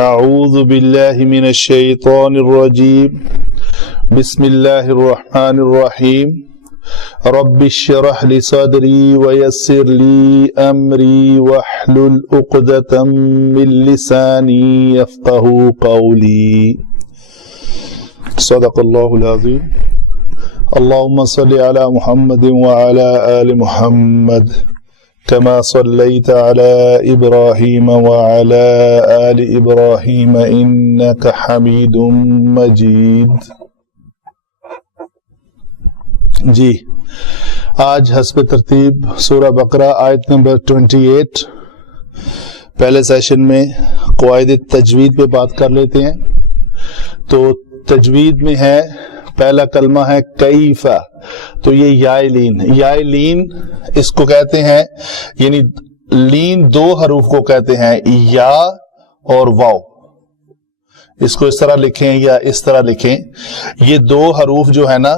اعوذ باللہ من الشیطان الرجیم بسم اللہ الرحمن الرحیم رب اشرح لی صدری ویسر لی امری واحلل عقدۃ من لسانی یفقہوا قولی صدق اللہ العظیم اللہم صل علی محمد وعلی آل محمد كما صليت على إبراهيم وعلى آل إبراهيم إنك حميد مجيد. جی آج حسب ترتیب سورہ بقرہ آیت نمبر 28 پہلے سیشن میں قواعد تجوید پہ بات کر لیتے ہیں. تو تجوید میں ہے پہلا کلمہ ہے کیف، تو یہ یا لین اس کو کہتے ہیں، یعنی لین دو حروف کو کہتے ہیں، یا اور واو. اس کو اس طرح لکھیں یا اس طرح لکھیں، یہ دو حروف جو ہے نا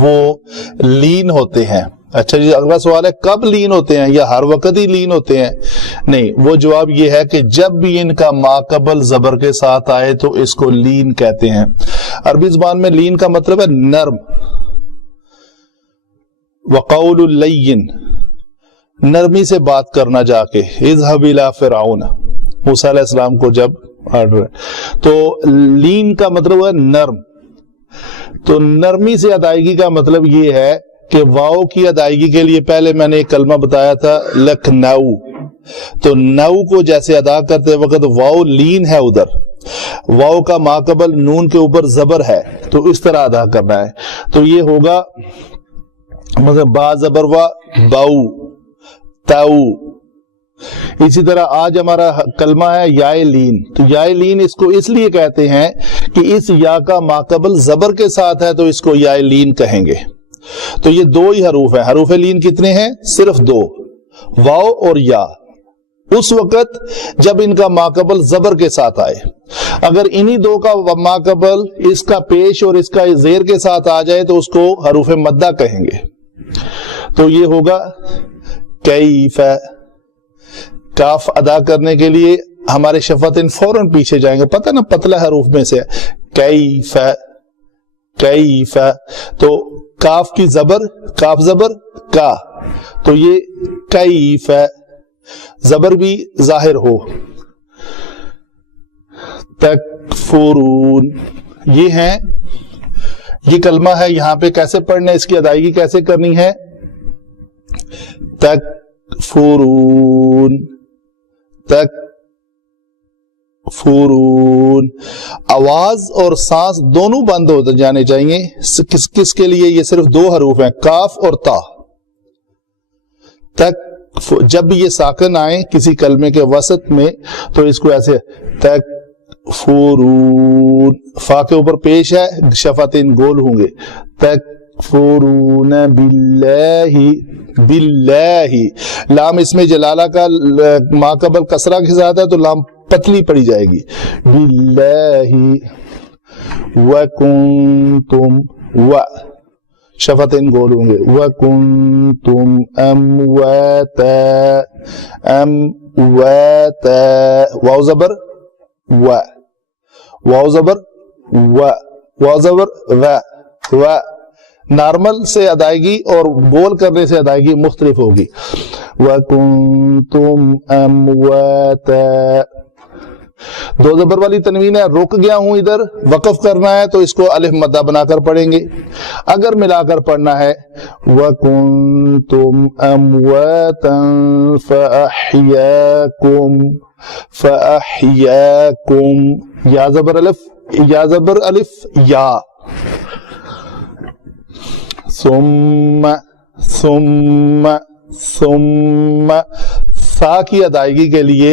وہ لین ہوتے ہیں. اچھا جی، اگلا سوال ہے کب لین ہوتے ہیں یا ہر وقت ہی لین ہوتے ہیں؟ نہیں، وہ جواب یہ ہے کہ جب بھی ان کا ماقبل زبر کے ساتھ آئے تو اس کو لین کہتے ہیں. عربی زبان میں لین کا مطلب ہے نرم. وقول اللین، نرمی سے بات کرنا. جا کے اذهب الى فرعون، موسیٰ علیہ السلام کو جب آرڈر ہے تو لین کا مطلب ہے نرم. تو نرمی سے ادائیگی کا مطلب یہ ہے کہ واؤ کی ادائیگی کے لیے پہلے میں نے ایک کلمہ بتایا تھا لکھنؤ، تو نو کو جیسے ادا کرتے وقت واؤ لین ہے، ادھر واؤ کا ماقبل نون کے اوپر زبر ہے، تو اس طرح ادا کرنا ہے. تو یہ ہوگا مطلب با زبر وا باؤ تاؤ. اسی طرح آج ہمارا کلمہ ہے یا لین. تو یا لین اس کو اس لیے کہتے ہیں کہ اس یا کا ماقبل زبر کے ساتھ ہے تو اس کو یا لین کہیں گے. تو یہ دو ہی حروف ہیں. حروف لین کتنے ہیں؟ صرف دو، واو اور یا. اس وقت جب ان کا ماقبل زبر کے ساتھ آئے، اگر انہی دو کا ماقبل اس کا پیش اور اس کا زیر کے ساتھ آ جائے تو اس کو حروف مدہ کہیں گے. تو یہ ہوگا کیف. کاف ادا کرنے کے لیے ہمارے شفتین فوراً پیچھے جائیں گے، پتہ نا پتلا حروف میں سے کیف کیف. تو کاف کی زبر، کاف زبر کا، تو یہ کیف زبر بھی ظاہر ہو. تکفرون، یہ ہیں، یہ کلمہ ہے. یہاں پہ کیسے پڑھنا ہے، اس کی ادائیگی کیسے کرنی ہے؟ تکفرون تکفرون. آواز اور سانس دونوں بند ہو جانے چاہیے. کس کے لیے؟ یہ صرف دو حروف ہیں، کاف اور تا. جب بھی یہ ساکن آئیں کسی کلمے کے وسط میں تو اس کو ایسے تکفرون، فا کے اوپر پیش ہے، شفتین گول ہوں گے. تکفرون باللہ، باللہ. لام اس میں جلالہ کا ماقبل کسرہ کے ساتھ ہے تو لام پتلی پڑی جائے گی. باللہ وکنتم، و شفتین گول ہوں گے. وکنتم امواتا، امواتا. واو زبر و، واو زبر و، واو زبر و. و نارمل سے ادائیگی اور بول کرنے سے ادائیگی مختلف ہوگی. وکنتم امواتا. دو زبر والی تنوین ہے، رک گیا ہوں ادھر، وقف کرنا ہے تو اس کو الف مدہ بنا کر پڑھیں گے. اگر ملا کر پڑھنا ہے وَكُنْتُمْ أَمْوَاتًا فَأَحْيَاكُمْ، فَأَحْيَاكُمْ. یا زبر الف، یا زبر الف یا. ثم ثم ثم. سا کی ادائیگی کے لیے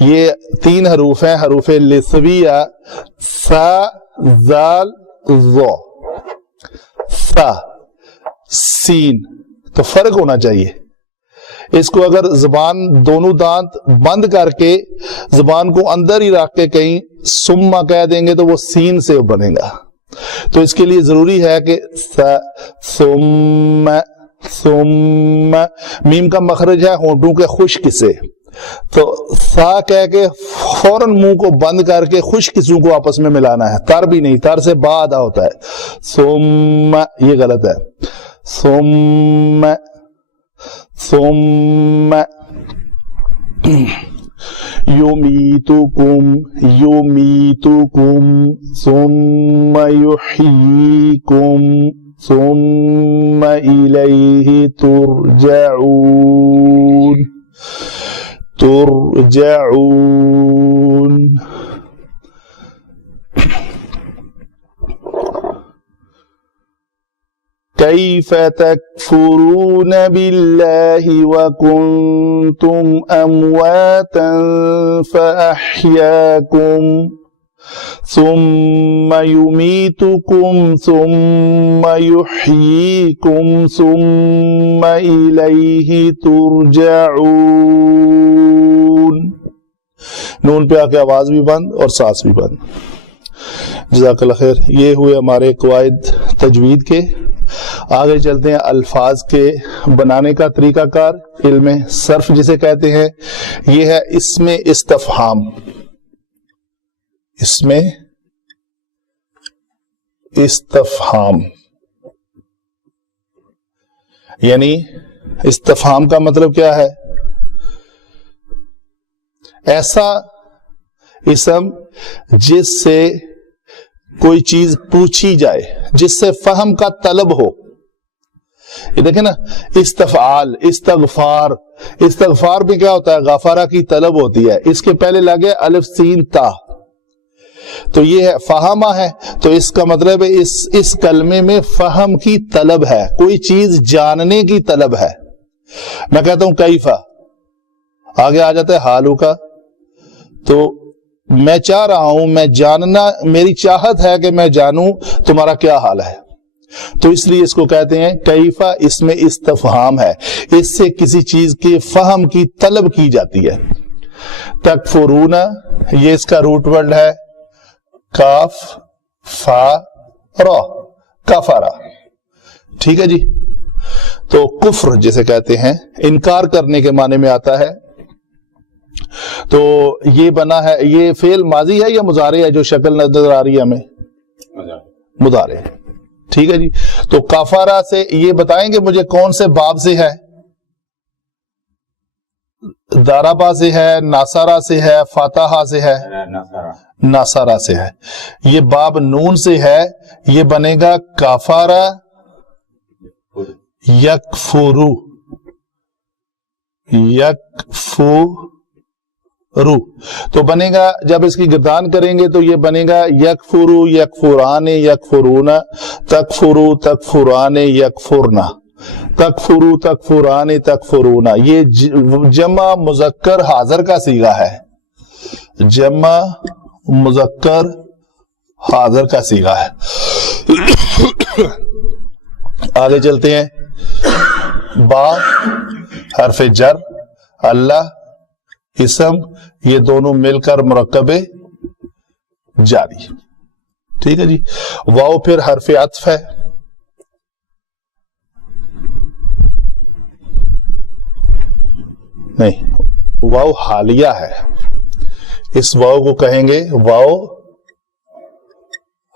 یہ تین حروف ہیں، حروف لسویہ، سا زال ذو. سا سین، تو فرق ہونا چاہیے. اس کو اگر زبان دونوں دانت بند کر کے زبان کو اندر ہی رکھ کے کہیں سما کہہ دیں گے تو وہ سین سے بنے گا. تو اس کے لیے ضروری ہے کہ ثم، ثم. میم کا مخرج ہے ہونٹوں کے خشک سے، تو سا کہہ کے فوراً منہ کو بند کر کے خشک چیزوں کو آپس میں ملانا ہے، تر بھی نہیں، تر سے با ادا ہوتا ہے. ثم یہ غلط ہے. ثم ثم یمیتکم یمیتکم ثم یحییکم ثم الیہ ترجعون. ترجعون. کیف تکفرون باللہ وکنتم امواتا فاحیاکم ثم یمیتکم ثم یحییکم ثم الیہ ترجعون. نون پہ آ کے آواز بھی بند اور سانس بھی بند. جزاک اللہ خیر. یہ ہوئے ہمارے قواعد تجوید کے. آگے چلتے ہیں الفاظ کے بنانے کا طریقہ کار. علم صرف جسے کہتے ہیں، یہ ہے اسم استفہام. اسم استفہام یعنی استفہام کا مطلب کیا ہے؟ ایسا اسم جس سے کوئی چیز پوچھی جائے، جس سے فہم کا طلب ہو. یہ دیکھیں نا، استفعال، استغفار. استغفار بھی کیا ہوتا ہے؟ غفارہ کی طلب ہوتی ہے. اس کے پہلے لگے الف سین تا، تو یہ ہے فہمہ ہے. تو اس کا مطلب ہے اس کلمے میں فہم کی طلب ہے، کوئی چیز جاننے کی طلب ہے. میں کہتا ہوں کیفا، آگے آ جاتا ہے حالو کا. تو میں چاہ رہا ہوں، میں جاننا، میری چاہت ہے کہ میں جانوں تمہارا کیا حال ہے. تو اس لیے اس کو کہتے ہیں کیفا. اس میں استفہام ہے، اس سے کسی چیز کے فہم کی طلب کی جاتی ہے. تکفرون، یہ اس کا روٹ ورڈ ہے کاف فا را، کفرا. ٹھیک ہے جی. تو کفر جسے کہتے ہیں انکار کرنے کے معنی میں آتا ہے. تو یہ بنا ہے، یہ فعل ماضی ہے یا مضارع ہے جو شکل نظر آ رہی ہے ہمیں؟ مضارع. ٹھیک ہے جی. تو کافارہ سے یہ بتائیں گے مجھے کون سے باب سے ہے؟ دارابا سے ہے، ناصرہ سے ہے، فاتحہ سے ہے، ناصرہ سے ہے. یہ باب نون سے ہے، یہ بنے گا کافارہ یکفرو. یکفرو تو بنے گا، جب اس کی گردان کریں گے تو یہ بنے گا یکفرو یکفران یکفرون، تکفرو تکفران یکفرنا، تکفرو تکفران تکفرون. یہ جمع مذکر حاضر کا صیغہ ہے. جمع مذکر حاضر کا صیغہ ہے. آگے چلتے ہیں. با حرف جر، اللہ اسم، یہ دونوں مل کر مرکب جاری. ٹھیک ہے جی. واو پھر حرف عطف ہے. نہیں، واو حالیہ ہے. اس واو کو کہیں گے واو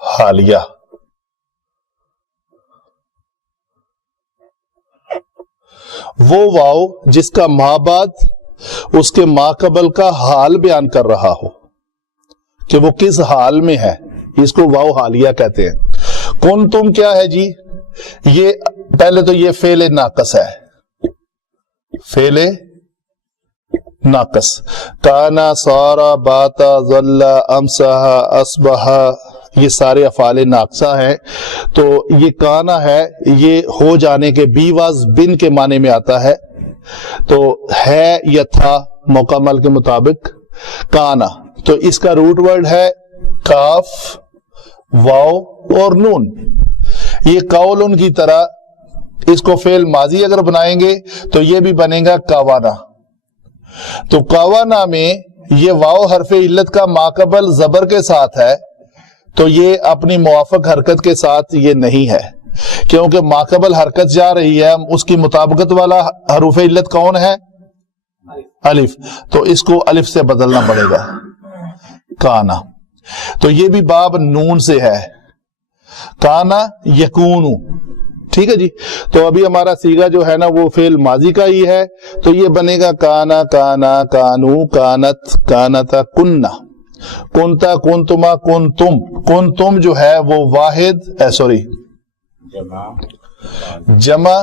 حالیہ. وہ واو جس کا ما بعد اس کے ما قبل کا حال بیان کر رہا ہو کہ وہ کس حال میں ہے، اس کو واو حالیہ کہتے ہیں. کون تم کیا ہے جی؟ یہ پہلے تو یہ فعل ناقص ہے. فعل ناقص، کانا، سارا، باتا، ظلا، امسا، اصبح، یہ سارے افعال ناقصہ ہیں. تو یہ کانا ہے، یہ ہو جانے کے بی واز بن کے معنی میں آتا ہے. تو ہے یا تھا مکمل کے مطابق کانا. تو اس کا روٹ ورڈ ہے کاف، واو اور نون. یہ قولن کی طرح اس کو فعل ماضی اگر بنائیں گے تو یہ بھی بنے گا کاوانا. تو کاوانا میں یہ واو حرف علت کا ماقبل زبر کے ساتھ ہے، تو یہ اپنی موافق حرکت کے ساتھ یہ نہیں ہے، کیونکہ ماقبل حرکت جا رہی ہے. اس کی مطابقت والا حروف علت کون ہے؟ الف، تو اس کو الف سے بدلنا پڑے گا، کانا. تو یہ بھی باب نون سے ہے، کانا یکون. ٹھیک ہے جی. تو ابھی ہمارا سیگا جو ہے نا وہ فعل ماضی کا ہی ہے، تو یہ بنے گا کانا کانا کانو کانت کانتا کننا کنتا کنتما کنتم. کنتم جو ہے وہ واحد جمع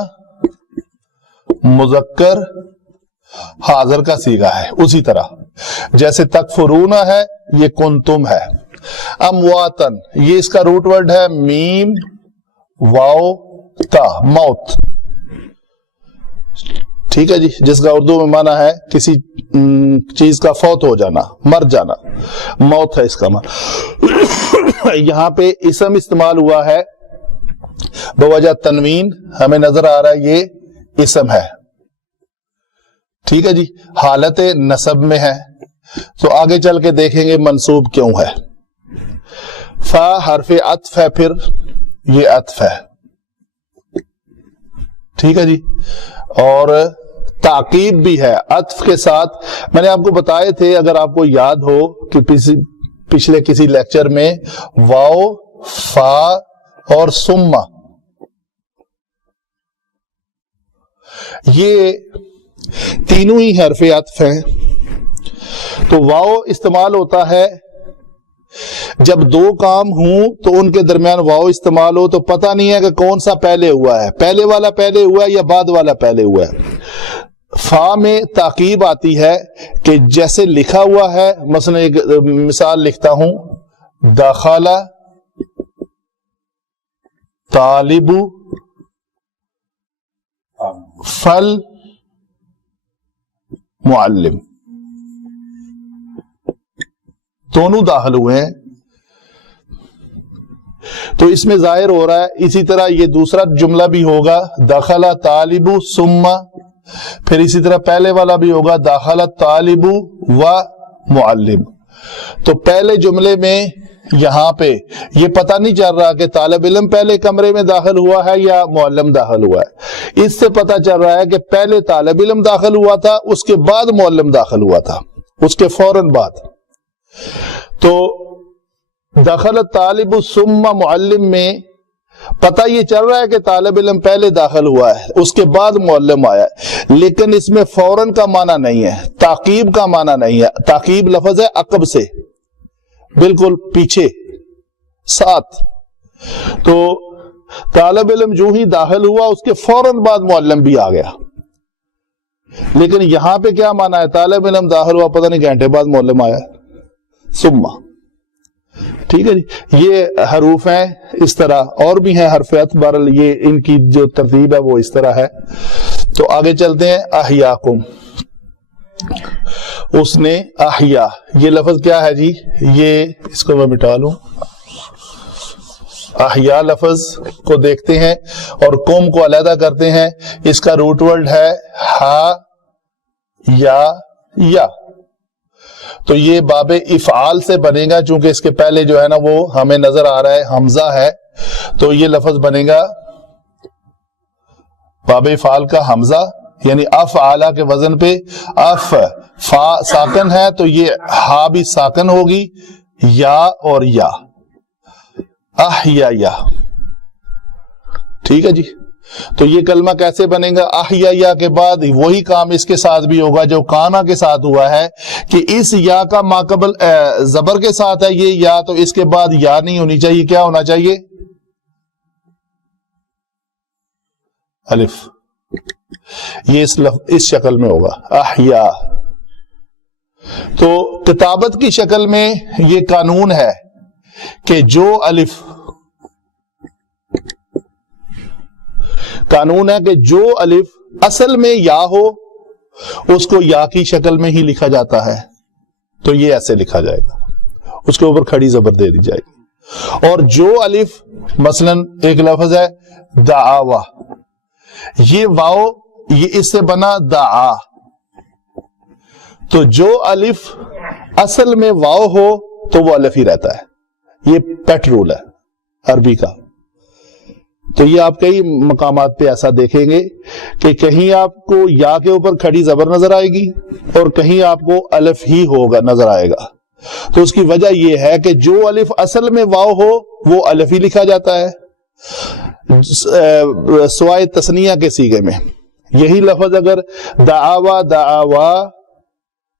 مذکر حاضر کا سیگا ہے. اسی طرح جیسے تکفرون ہے یہ کنتم ہے. امواتن یہ اس کا روٹ ورڈ ہے میم واو تا، موت. ٹھیک ہے جی، جس کا اردو میں معنی ہے کسی چیز کا فوت ہو جانا، مر جانا، موت ہے اس کا معنی. یہاں پہ اسم استعمال ہوا ہے بوجہ تنوین، ہمیں نظر آ رہا ہے یہ اسم ہے. ٹھیک ہے جی، حالت نصب میں ہے. تو آگے چل کے دیکھیں گے منصوب کیوں ہے. فا حرف عطف ہے، پھر یہ عطف ہے. ٹھیک ہے جی. اور تعقیب بھی ہے عطف کے ساتھ. میں نے آپ کو بتائے تھے، اگر آپ کو یاد ہو کہ پچھلے کسی لیکچر میں واو، فا اور سما یہ تینوں ہی حرف عطف ہیں. تو واو استعمال ہوتا ہے جب دو کام ہوں تو ان کے درمیان واو استعمال ہو تو پتہ نہیں ہے کہ کون سا پہلے ہوا ہے، پہلے والا پہلے ہوا ہے یا بعد والا پہلے ہوا ہے. فا میں تعقیب آتی ہے کہ جیسے لکھا ہوا ہے، مثلا ایک مثال لکھتا ہوں، دخل طالب فل معلم، دونوں داخل ہوئے ہیں تو اس میں ظاہر ہو رہا ہے. اسی طرح یہ دوسرا جملہ بھی ہوگا دخل طالب ثم، پھر اسی طرح پہلے والا بھی ہوگا دخل طالب و معلم. تو پہلے جملے میں یہاں پہ یہ پتہ نہیں چل رہا کہ طالب علم پہلے کمرے میں داخل ہوا ہے یا معلم داخل ہوا ہے. اس سے پتہ چل رہا ہے کہ پہلے طالب علم داخل ہوا تھا، اس کے بعد معلم داخل ہوا تھا، اس کے فوراً بعد. تو دخل طالب ثم معلم میں پتہ یہ چل رہا ہے کہ طالب علم پہلے داخل ہوا ہے، اس کے بعد معلم آیا ہے، لیکن اس میں فوراً کا معنی نہیں ہے، تعقیب کا معنی نہیں ہے. تعقیب لفظ ہے عقب سے، بالکل پیچھے ساتھ. تو طالب علم جو ہی داخل ہوا اس کے فوراً بعد معلم بھی آ گیا. لیکن یہاں پہ کیا معنی ہے، طالب علم داخل ہوا، پتہ نہیں گھنٹے بعد معلم آیا ثم. ٹھیک ہے جی. یہ حروف ہیں اس طرح، اور بھی ہیں حرف عطف، بہرحال یہ ان کی جو ترتیب ہے وہ اس طرح ہے. تو آگے چلتے ہیں. احیاکم، اس نے احیا، یہ لفظ کیا ہے جی، یہ اس کو میں مٹا لوں. احیا لفظ کو دیکھتے ہیں اور قوم کو علیحدہ کرتے ہیں. اس کا روٹ ورڈ ہے ہا یا. تو یہ باب افعال سے بنے گا، چونکہ اس کے پہلے جو ہے نا وہ ہمیں نظر آ رہا ہے حمزہ ہے، تو یہ لفظ بنے گا باب افعال کا حمزہ، یعنی افعالہ کے وزن پہ. اف فا ساکن ہے تو یہ ہا بھی ساکن ہوگی، یا اور یا، احیا. ٹھیک ہے جی. تو یہ کلمہ کیسے بنے گا، احیا کے بعد وہی کام اس کے ساتھ بھی ہوگا جو کانا کے ساتھ ہوا ہے کہ اس یا کا ماقبل زبر کے ساتھ ہے یہ یا، تو اس کے بعد یا نہیں ہونی چاہیے، کیا ہونا چاہیے، الف. یہ اس شکل میں ہوگا احیا. تو کتابت کی شکل میں یہ قانون ہے کہ جو الف، قانون ہے کہ جو الف اصل میں یا ہو اس کو یا کی شکل میں ہی لکھا جاتا ہے. تو یہ ایسے لکھا جائے گا، اس کے اوپر کھڑی زبر دے دی جائے گی. اور جو الف، مثلا ایک لفظ ہے دعوا، یہ واو یہ اس سے بنا دعا، تو جو الف اصل میں واو ہو تو وہ الف ہی رہتا ہے. یہ پیٹ رول ہے عربی کا. تو یہ آپ کئی مقامات پہ ایسا دیکھیں گے کہ کہیں آپ کو یا کے اوپر کھڑی زبر نظر آئے گی اور کہیں آپ کو الف ہی ہوگا نظر آئے گا. تو اس کی وجہ یہ ہے کہ جو الف اصل میں واو ہو وہ الف ہی لکھا جاتا ہے سوائے تثنیہ کے صیغے میں. یہی لفظ اگر دعوا دعوا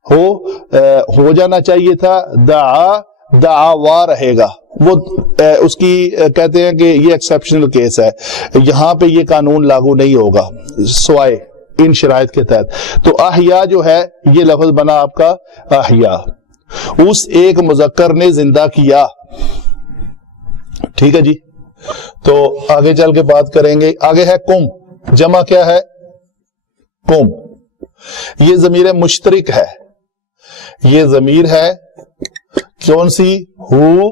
ہو جانا چاہیے تھا، دعا دعوا رہے گا. وہ اس کی کہتے ہیں کہ یہ ایکسیپشنل کیس ہے، یہاں پہ یہ قانون لاگو نہیں ہوگا سوائے ان شرائط کے تحت. تو احیا جو ہے یہ لفظ بنا آپ کا احیا، اس ایک مذکر نے زندہ کیا. ٹھیک ہے جی. تو آگے چل کے بات کریں گے. آگے ہے کم. جمع کیا ہے؟ کم. یہ ضمیر مشترک ہے. یہ ضمیر ہے کون سی؟ ہو،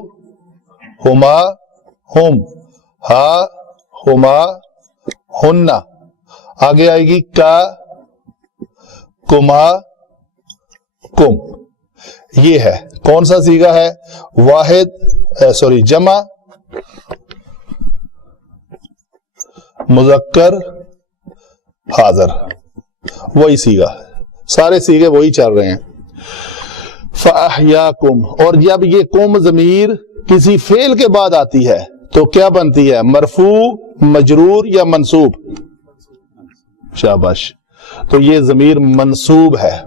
ہما، ہم، ہا، ہما، ہننا. آگے آئے گی کا، کما، کم. یہ ہے کون سا صیغہ ہے؟ واحد جمع مذکر حاضر، وہی صیغہ. سارے صیغے وہی چل رہے ہیں. فَأَحْيَاكُمْ. اور جب یہ قوم ضمیر کسی فعل کے بعد آتی ہے تو کیا بنتی ہے؟ مرفوع، مجرور یا منصوب؟ شاباش. تو یہ ضمیر منصوب ہے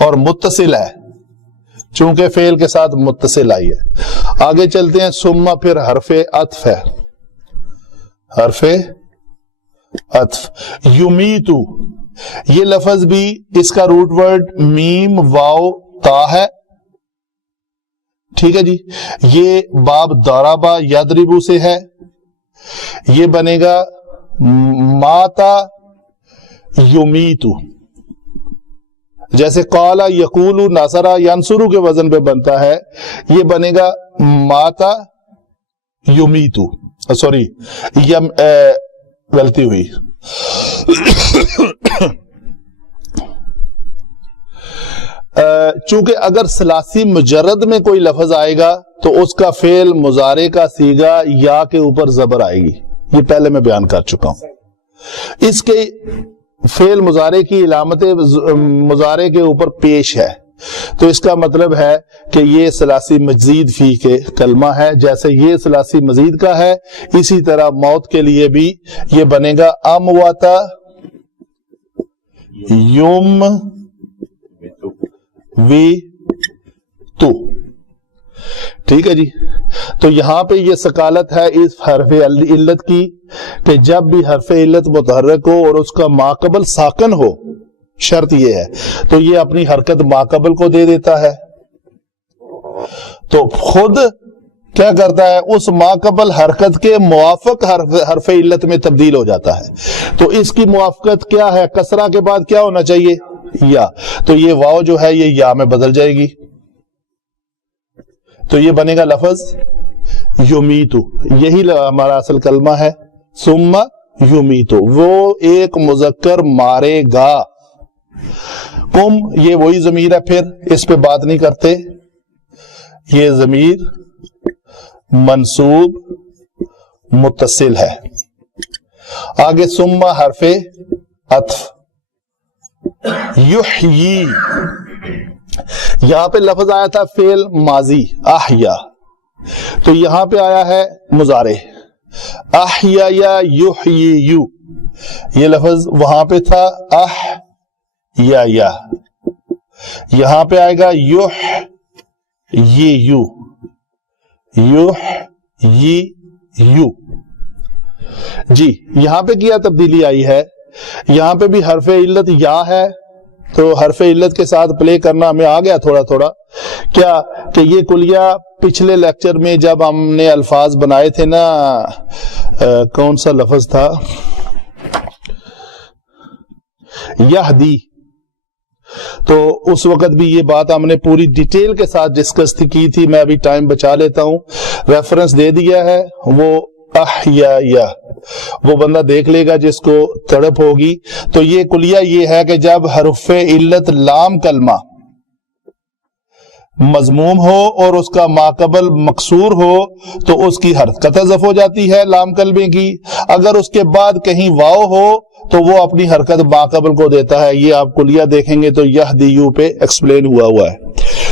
اور متصل ہے چونکہ فعل کے ساتھ متصل آئی ہے. آگے چلتے ہیں. ثم پھر حرف عطف ہے. حرف عطف. یمیتو. یہ لفظ بھی اس کا روٹ ورڈ میم واو تا ہے. ٹھیک ہے جی. یہ باب ضربا یضربو سے ہے. یہ بنے گا ماتا یمیتو. جیسے قالا یقولو نصرا ینصرو کے وزن پہ بنتا ہے، یہ بنے گا ماتا یمیتو. سوری غلطی ہوئی. چونکہ اگر ثلاثی مجرد میں کوئی لفظ آئے گا تو اس کا فعل مضارع کا صیغہ یا کے اوپر زبر آئے گی. یہ پہلے میں بیان کر چکا ہوں. اس کے فعل مضارع کی علامت مضارع کے اوپر پیش ہے، تو اس کا مطلب ہے کہ یہ ثلاثی مزید فی کے کلمہ ہے. جیسے یہ ثلاثی مزید کا ہے اسی طرح موت کے لیے بھی یہ بنے گا امواتا یم وی تو. ٹھیک ہے جی. تو یہاں پہ یہ ثقالت ہے اس حرف علت کی کہ جب بھی حرف علت متحرک ہو اور اس کا ماقبل ساکن ہو، شرط یہ ہے، تو یہ اپنی حرکت ماقبل کو دے دیتا ہے. تو خود کیا کرتا ہے؟ اس ماقبل حرکت کے موافق حرف علت میں تبدیل ہو جاتا ہے. تو اس کی موافقت کیا ہے؟ کسرہ کے بعد کیا ہونا چاہیے؟ یا. تو یہ واو جو ہے یہ یا میں بدل جائے گی. تو یہ بنے گا لفظ یمیتو. یہی ہمارا اصل کلمہ ہے. ثم یمیتو، وہ ایک مذکر مارے گا. کم یہ وہی ضمیر ہے، پھر اس پہ بات نہیں کرتے. یہ ضمیر منصوب متصل ہے. آگے ثم حرف عطف. یحیی. یہاں پہ لفظ آیا تھا فعل ماضی احیا، تو یہاں پہ آیا ہے مضارع احیا یا یحیی. یہ لفظ وہاں پہ تھا احیا یا، یہاں پہ آئے گا یحیی. جی. یہاں پہ کیا تبدیلی آئی ہے؟ یہاں پہ بھی حرف علت یا ہے، تو حرف علت کے ساتھ پلے کرنا ہمیں آ گیا تھوڑا تھوڑا. کیا کہ یہ کلیہ پچھلے لیکچر میں جب ہم نے الفاظ بنائے تھے نا، کون سا لفظ تھا؟ یہدی. تو اس وقت بھی یہ بات ہم نے پوری ڈیٹیل کے ساتھ ڈسکس کی تھی. میں ابھی ٹائم بچا لیتا ہوں، ریفرنس دے دیا ہے. وہ احیا، وہ بندہ دیکھ لے گا جس کو تڑپ ہوگی. تو یہ کلیہ یہ ہے کہ جب حرف علت لام کلمہ مضموم ہو اور اس کا ماقبل مکسور ہو تو اس کی حرکت حذف ہو جاتی ہے لام کلمے کی. اگر اس کے بعد کہیں واو ہو تو وہ اپنی حرکت ماقبل کو دیتا ہے. یہ آپ کلیہ دیکھیں گے تو یہدیو پہ ایکسپلین ہوا ہے.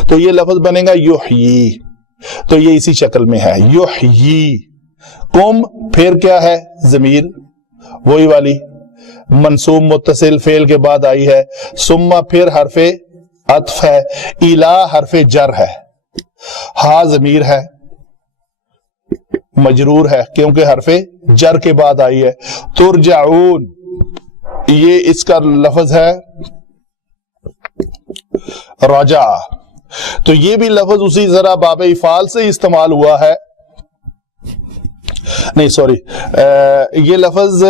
تو یہ لفظ بنے گا یحیی, تو یہ اسی شکل میں ہے یحیی. کم پھر کیا ہے ضمیر وہی والی منصوب متصل فعل کے بعد آئی ہے. ثم پھر حرف عطف ہے. الا حرف جر ہے. ہا ضمیر ہے مجرور ہے کیونکہ حرف جر کے بعد آئی ہے. ترجعون یہ اس کا لفظ ہے رجع. تو یہ بھی لفظ اسی ذرا باب افعال سے استعمال ہوا ہے. نہیں سوری, یہ لفظ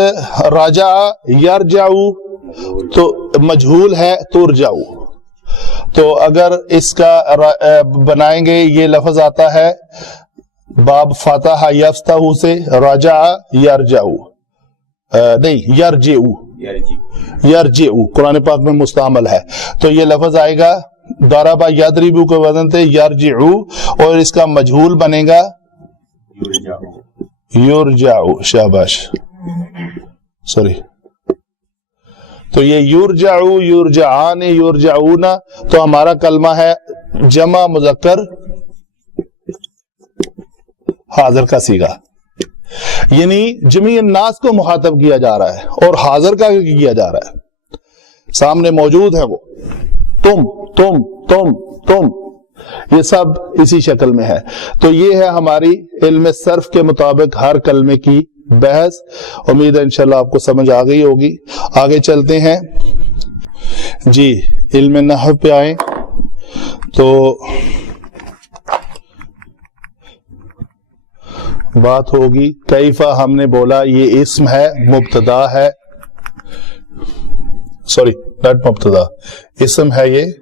راجع یرجعو تو مجہول ہے ترجعو. تو اگر اس کا بنائیں گے یہ لفظ آتا ہے باب فتح یفتح سے راجع یرجعو, نہیں یرجعو, یرجعو قرآن پاک میں مستعمل ہے. تو یہ لفظ آئے گا ضرب یضرب کے وزن سے یرجعو اور اس کا مجہول بنے گا یرجعو. شاباش سوری. تو یہ یرجعو یرجعان یرجعون تو ہمارا کلمہ ہے جمع مذکر حاضر کا صیغہ, یعنی جمیع الناس کو مخاطب کیا جا رہا ہے اور حاضر کا کیا جا رہا ہے. سامنے موجود ہے وہ تم تم تم تم یہ سب اسی شکل میں ہے. تو یہ ہے ہماری علم صرف کے مطابق ہر کلمے کی بحث. امید ہے انشاءاللہ آپ کو سمجھ آ گئی ہوگی. آگے چلتے ہیں جی علم نحو پہ آئیں. تو بات ہوگی کیفا, ہم نے بولا یہ اسم ہے مبتدا ہے, سوری ناٹ مبتدا, اسم ہے یہ,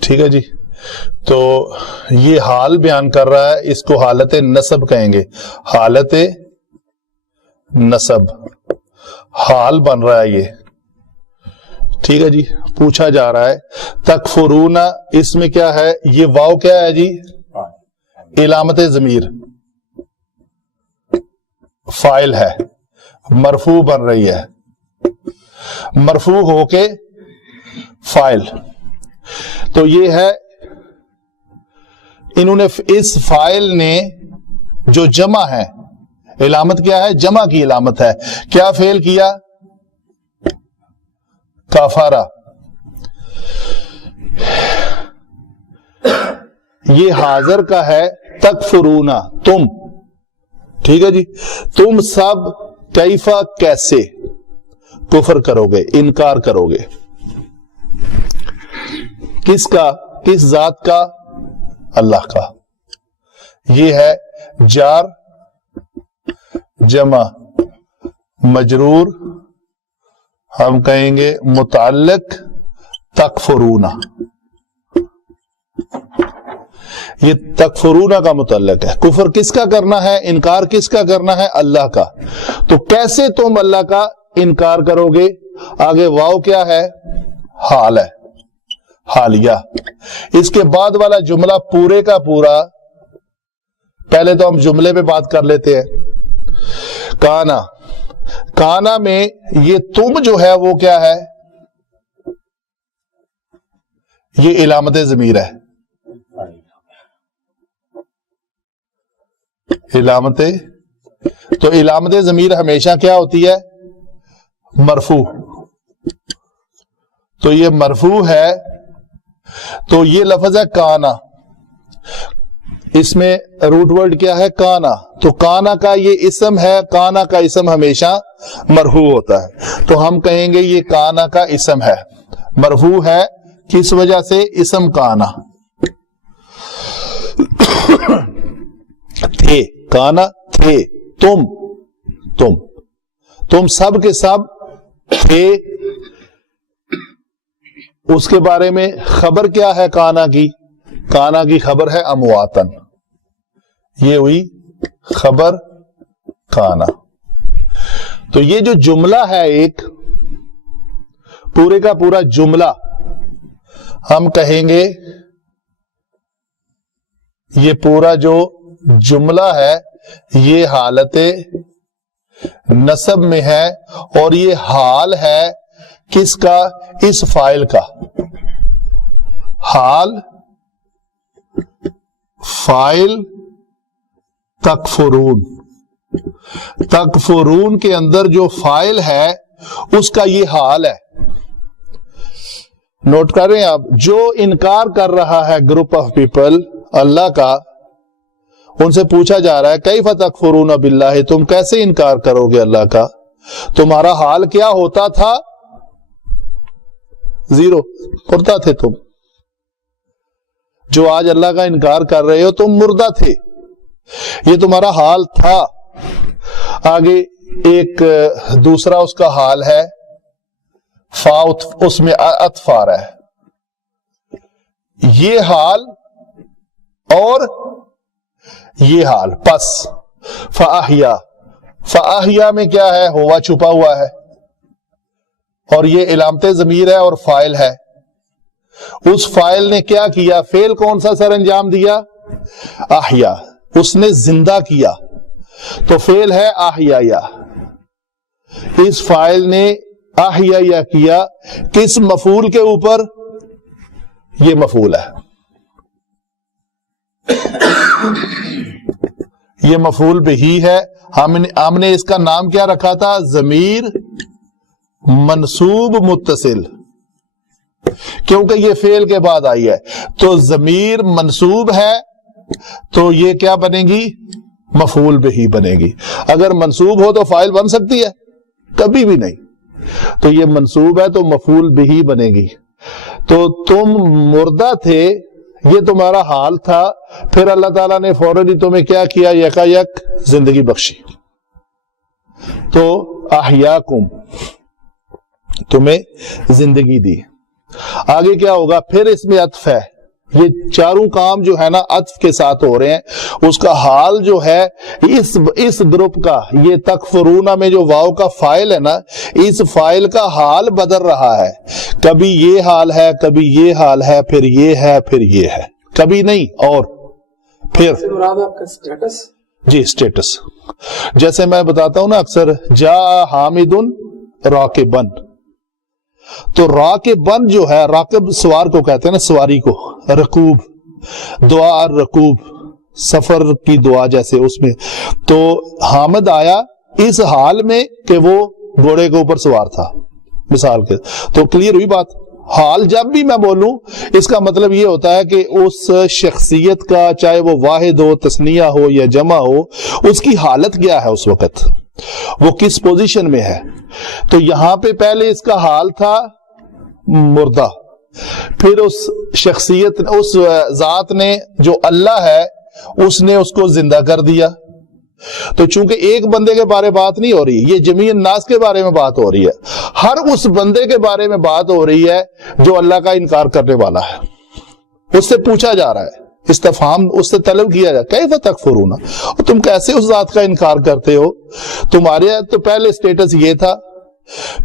ٹھیک ہے جی. تو یہ حال بیان کر رہا ہے, اس کو حالت نصب کہیں گے. حالت نصب حال بن رہا ہے یہ, ٹھیک ہے جی. پوچھا جا رہا ہے تکفرون, اس میں کیا ہے, یہ واو کیا ہے جی, علامت ضمیر فاعل ہے, مرفوع بن رہی ہے, مرفوع ہو کے فاعل. تو یہ ہے انہوں نے اس فاعل نے جو جمع ہے, علامت کیا ہے, جمع کی علامت ہے. کیا فعل کیا, کفارہ. یہ حاضر کا ہے تکفرون تم, ٹھیک ہے جی. تم سب کیفا کیسے کفر کرو گے, انکار کرو گے. کس کا, کس ذات کا, اللہ کا. یہ ہے جار جمع مجرور, ہم کہیں گے متعلق تکفرون. یہ تکفرون کا متعلق ہے. کفر کس کا کرنا ہے, انکار کس کا کرنا ہے, اللہ کا. تو کیسے تم اللہ کا انکار کرو گے. آگے واو کیا ہے, حال ہے, حالیہ. اس کے بعد والا جملہ پورے کا پورا, پہلے تو ہم جملے پہ بات کر لیتے ہیں. کانا, کانا میں یہ تم جو ہے وہ کیا ہے, یہ علامت ضمیر ہے. علامت, تو علامت ضمیر ہمیشہ کیا ہوتی ہے, مرفوع. تو یہ مرفوع ہے. تو یہ لفظ ہے کانا, اس میں روٹ ورڈ کیا ہے, کانا. تو کانا کا یہ اسم ہے, کانا کا اسم ہمیشہ مرفوع ہوتا ہے. تو ہم کہیں گے یہ کانا کا اسم ہے, مرفوع ہے. کس وجہ سے, اسم کانا تھے, کانا تھے, تم تم تم سب کے سب تھے. اس کے بارے میں خبر کیا ہے کانا کی, کانا کی خبر ہے امواتن. یہ ہوئی خبر کانا. تو یہ جو جملہ ہے ایک پورے کا پورا جملہ, ہم کہیں گے یہ پورا جو جملہ ہے یہ حالت نصب میں ہے، اور یہ حال ہے کس کا؟ اس فاعل کا. حال فاعل تکفرون، تکفرون کے اندر جو فاعل ہے اس کا یہ حال ہے. نوٹ کر رہے ہیں آپ؟ جو انکار کر رہا ہے گروپ آف پیپل اللہ کا، ان سے پوچھا جا رہا ہے کیف تکفرون باللہ، تم کیسے انکار کرو گے اللہ کا؟ تمہارا حال کیا ہوتا تھا؟ زیرو، مردہ تھے تم. جو آج اللہ کا انکار کر رہے ہو تم مردہ تھے، یہ تمہارا حال تھا. آگے ایک دوسرا اس کا حال ہے، فا اس میں عطف آ رہا ہے. یہ حال اور یہ حال، پس فاحیا، فاحیا میں کیا ہے؟ ہوا چھپا ہوا ہے، اور یہ علامت ضمیر ہے اور فاعل ہے. اس فاعل نے کیا کیا؟ فعل کون سا سر انجام دیا؟ احیا، اس نے زندہ کیا. تو فعل ہے احیا. اس فاعل نے احیا کیا کس مفعول کے اوپر؟ یہ مفعول ہے، یہ مفعول بہی ہے. ہم نے اس کا نام کیا رکھا تھا؟ ضمیر منصوب متصل، کیونکہ یہ فعل کے بعد آئی ہے. تو ضمیر منصوب ہے تو یہ کیا بنے گی؟ مفعول بہی بنے گی. اگر منصوب ہو تو فاعل بن سکتی ہے؟ کبھی بھی نہیں. تو یہ منصوب ہے تو مفعول بہی بنے گی. تو تم مردہ تھے، یہ تمہارا حال تھا. پھر اللہ تعالیٰ نے فوراً ہی تمہیں کیا کیا؟ یکا یک زندگی بخشی. تو احیاکم، تمہیں زندگی دی. آگے کیا ہوگا؟ پھر اس میں عطف ہے. یہ چاروں کام جو ہے نا عطف کے ساتھ ہو رہے ہیں. اس کا حال جو ہے اس گروپ کا، یہ تکفرون میں جو واو کا فاعل ہے نا، اس فاعل کا حال بدل رہا ہے. کبھی یہ حال ہے، کبھی یہ حال ہے، پھر یہ ہے، پھر یہ ہے. کبھی نہیں اور پھر جی اسٹیٹس. جیسے میں بتاتا ہوں نا اکثر، جا حامد راکبن، تو راکبن جو ہے، راکب سوار کو کہتے ہیں نا، سواری کو. رکوب، دعا رکوب، سفر کی دعا جیسے اس میں. تو حامد آیا اس حال میں کہ وہ گھوڑے کے اوپر سوار تھا، مثال کے. تو کلیئر ہوئی بات. حال جب بھی میں بولوں اس کا مطلب یہ ہوتا ہے کہ اس شخصیت کا، چاہے وہ واحد ہو، تثنیہ ہو یا جمع ہو، اس کی حالت کیا ہے اس وقت، وہ کس پوزیشن میں ہے. تو یہاں پہ پہلے اس کا حال تھا مردہ، پھر اس شخصیت، اس ذات نے جو اللہ ہے، اس نے اس کو زندہ کر دیا. تو چونکہ ایک بندے کے بارے بات نہیں ہو رہی، یہ جمیع الناس کے بارے میں بات ہو رہی ہے. ہر اس بندے کے بارے میں بات ہو رہی ہے جو اللہ کا انکار کرنے والا ہے. اس سے پوچھا جا رہا ہے، استفہام اس سے طلب کیا جائے کیف تکفرون، تم کیسے اس ذات کا انکار کرتے ہو؟ تمہارے تو پہلے سٹیٹس یہ تھا،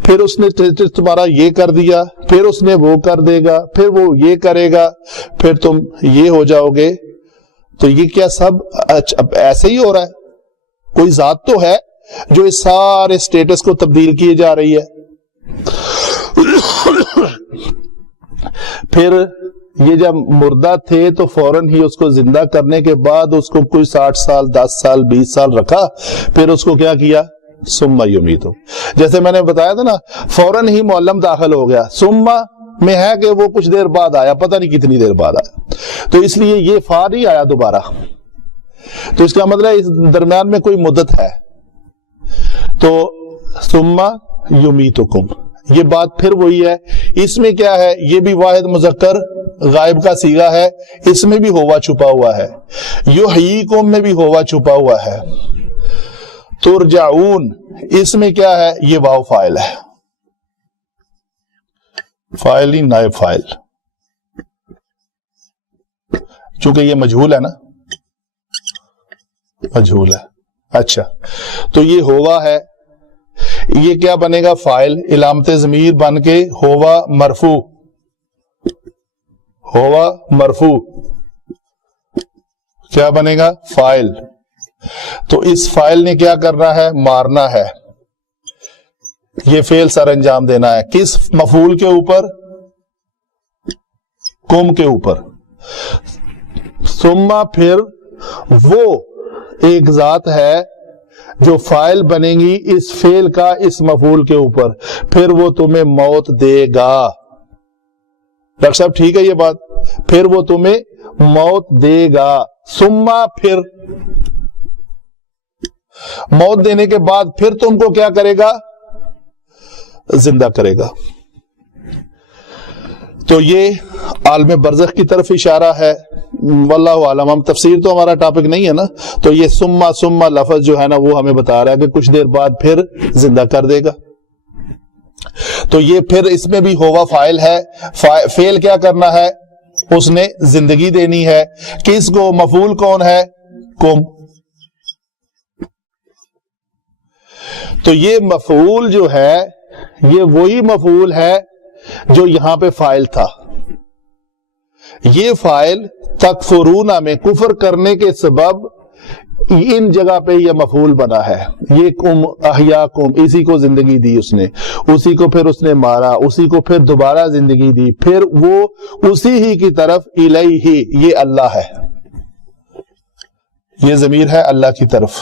پھر اس نے سٹیٹس تمہارا یہ کر دیا، پھر اس نے وہ کر دے گا، پھر وہ یہ کرے گا، پھر تم یہ ہو جاؤ گے. تو یہ کیا سب ایسے ہی ہو رہا ہے؟ کوئی ذات تو ہے جو اس سارے سٹیٹس کو تبدیل کیے جا رہی ہے. پھر یہ جب مردہ تھے تو فوراً ہی اس کو زندہ کرنے کے بعد اس کو کوئی 60 سال 10 سال 20 سال رکھا، پھر اس کو کیا کیا؟ ثم یمیتہ. جیسے میں نے بتایا تھا نا، فوراً ہی معلم داخل ہو گیا. ثم میں ہے کہ وہ کچھ دیر بعد آیا، پتہ نہیں کتنی دیر بعد آیا، تو اس لیے یہ فا نہیں آیا دوبارہ. تو اس کا مطلب اس درمیان میں کوئی مدت ہے. تو ثم یمیتکم، یہ بات پھر وہی ہے. اس میں کیا ہے؟ یہ بھی واحد مذکر غائب کا صیغہ ہے، اس میں بھی ہوا چھپا ہوا ہے. یحییکم میں بھی ہوا چھپا ہوا ہے. ترجعون، اس میں کیا ہے؟ یہ واو فاعل ہے، فاعل ہی نائب فاعل، چونکہ یہ مجہول ہے نا، مجہول ہے. اچھا، تو یہ ہوا ہے، یہ کیا بنے گا؟ فاعل. علامت ضمیر بن کے ہوا مرفوع، ہوا مرفوع. کیا بنے گا؟ فائل. تو اس فائل نے کیا کرنا ہے؟ مارنا ہے. یہ فعل سر انجام دینا ہے. کس مفعول کے اوپر؟ کم کے اوپر. ثم پھر وہ ایک ذات ہے جو فائل بنے گی اس فعل کا اس مفعول کے اوپر، پھر وہ تمہیں موت دے گا. ڈاکٹر صاحب ٹھیک ہے یہ بات؟ پھر وہ تمہیں موت دے گا. ثم پھر موت دینے کے بعد پھر تم کو کیا کرے گا؟ زندہ کرے گا. تو یہ عالم برزخ کی طرف اشارہ ہے. واللہ عالم. ہم تفسیر تو ہمارا ٹاپک نہیں ہے نا، تو یہ ثم لفظ جو ہے نا وہ ہمیں بتا رہا ہے کہ کچھ دیر بعد پھر زندہ کر دے گا. تو یہ پھر اس میں بھی ہوا فائل ہے. فعل کیا کرنا ہے؟ اس نے زندگی دینی ہے. کس کو؟ مفعول کون ہے؟ کم. تو یہ مفعول جو ہے یہ وہی مفعول ہے جو یہاں پہ فائل تھا. یہ فائل تکفرون میں کفر کرنے کے سبب ان جگہ پہ یہ مفعول بنا ہے. یہ کم احیاکم، اسی کو زندگی دی اس نے، اسی کو پھر اس نے مارا، اسی کو پھر دوبارہ زندگی دی، پھر وہ اسی ہی کی طرف الیہ، یہ اللہ ہے. یہ ضمیر ہے اللہ کی طرف،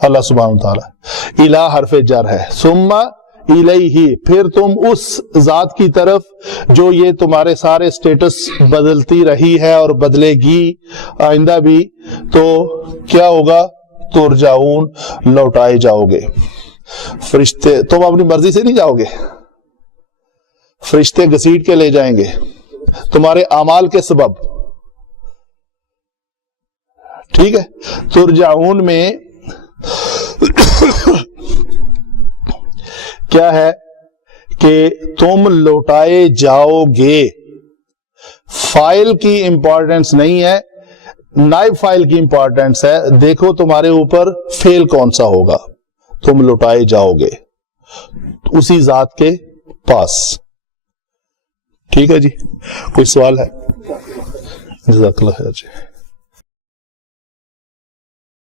اللہ سبحانہ وتعالی. الہ حرف جر ہے. ثم الیہ، پھر تم اس ذات کی طرف جو یہ تمہارے سارے سٹیٹس بدلتی رہی ہے اور بدلے گی آئندہ بھی، تو کیا ہوگا؟ ترجعون، لوٹائے جاؤ گے. فرشتے تم اپنی مرضی سے نہیں جاؤ گے، فرشتے گھسیٹ کے لے جائیں گے تمہارے اعمال کے سبب. ٹھیک ہے. ترجعون میں کیا ہے کہ تم لوٹائے جاؤ گے. فائل کی امپورٹنس نہیں ہے، نائب فائل کی امپورٹنس ہے. دیکھو تمہارے اوپر فعل کون سا ہوگا. تم لوٹائے جاؤ گے اسی ذات کے پاس. ٹھیک ہے جی. کوئی سوال ہے؟ جزاک اللہ خیر جی.